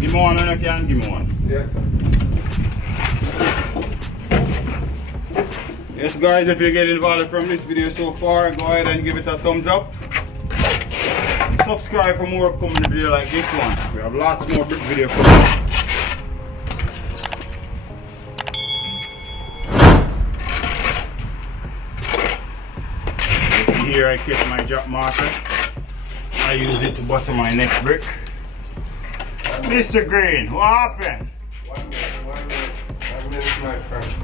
Give me one if you can give me one. Yes, sir. Yes guys, if you're getting value from this video so far, go ahead and give it a thumbs up. Subscribe for more upcoming video like this one. We have lots more brick video coming. You see here I kept my drop marker. I use it to butter my next brick. Mr. Green, what happened? 1 minute, my friend.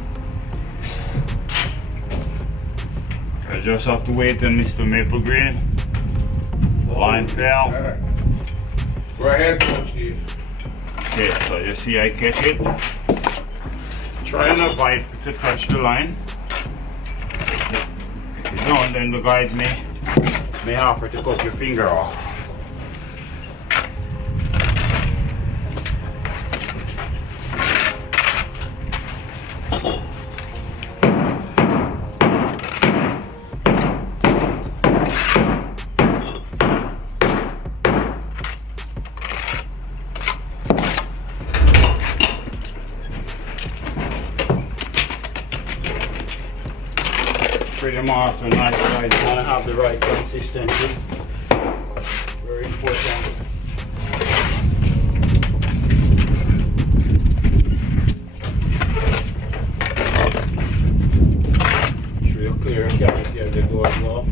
I just have to wait on Mr. Maple Green. The line fell. Alright. Go ahead, Chief. Okay, so you see I catch it. Try and avoid to touch the line. If you don't, then the guide may offer to cut your finger off. Pretty much so nice guys, you want to have the right consistency. Very important. Make sure you're clear and cavity as they go as well.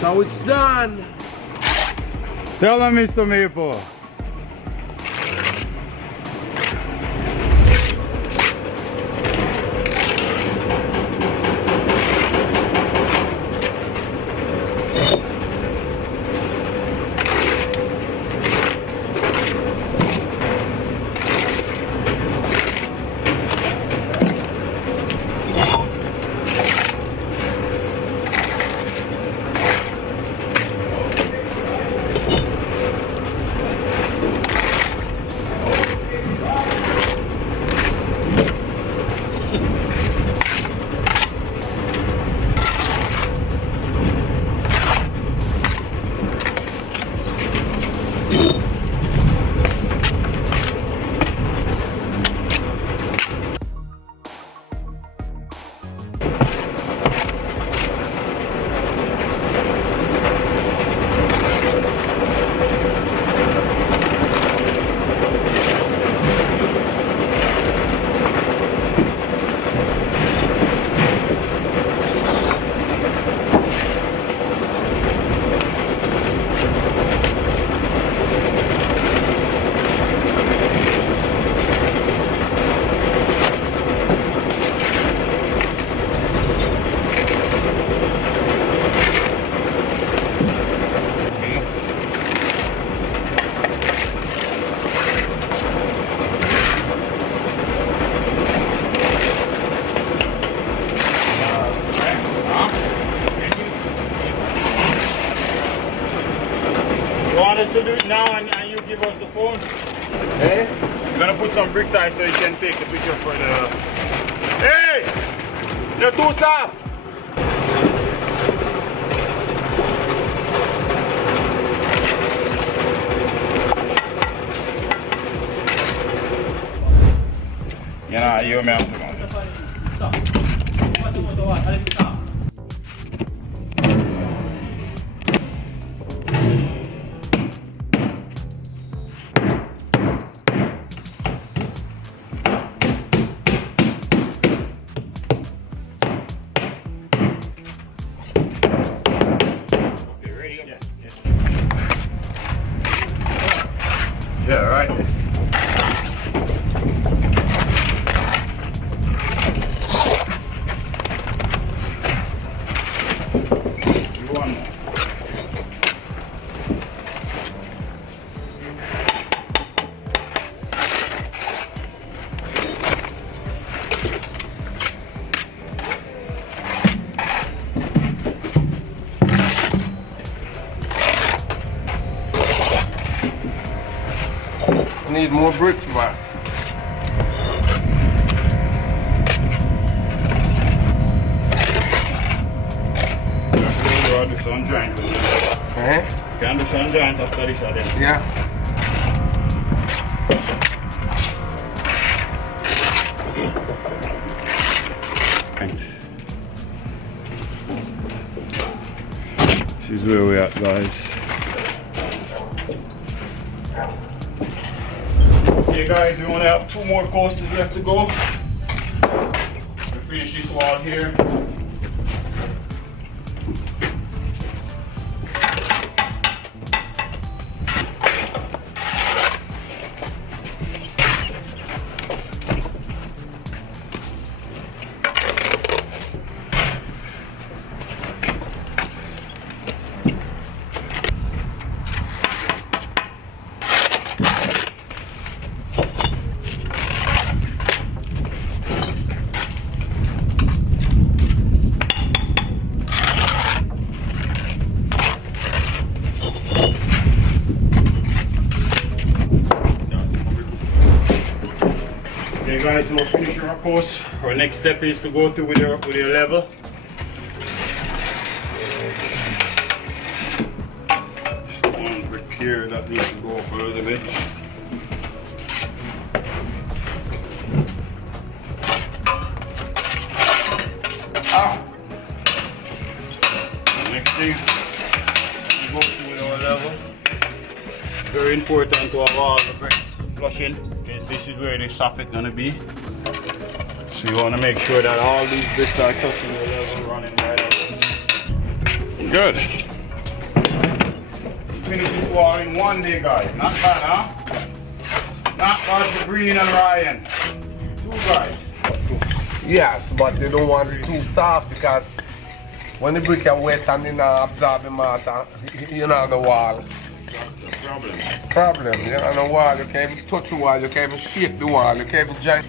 How it's done. Tell them, Mr. Maple. You want us to do it now and you give us the phone? Hey? I'm gonna put some brick ties so you can take the picture for the... Hey! You're too soft! You know, you me have to Yeah, right. You want more? Need more bricks, boss. The sun joint. Eh? Can the sun joint after this then? Yeah. This is where we're at, guys. Okay guys, we only have 2 more coasters left to go. We'll finish this wall here. Okay guys, so we're finishing our course. Our next step is to go through with your level. One brick here that needs to go up a little bit. Next thing, we go through with our level. Very important to have all the bricks flushing, because this is where the soffit gonna be. So you want to make sure that all these bricks are touching the level, running right up. Good. Finish this wall in one day, guys. Not bad, huh? Not bad for Green and Ryan. 2 guys. Yes, but they don't want it too soft because when the brick are wet and in absorb the matter, you know the wall. That's the problem. Problem, you know the wall, you can't even touch the wall, you can't even shake the wall, you can't even join.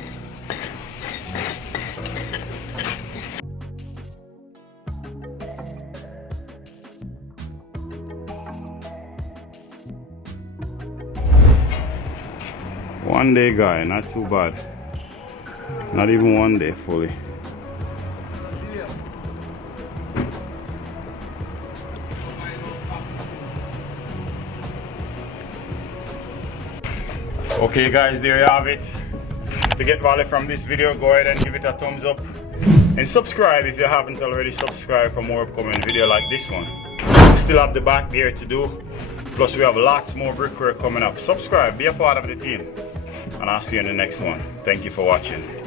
One day guy, not too bad. Not even one day fully. Okay guys, there you have it. If you get value from this video, go ahead and give it a thumbs up. And subscribe if you haven't already subscribed for more upcoming video like this one. We still have the back there to do. Plus we have lots more brickwork coming up. Subscribe, be a part of the team. And I'll see you in the next one. Thank you for watching.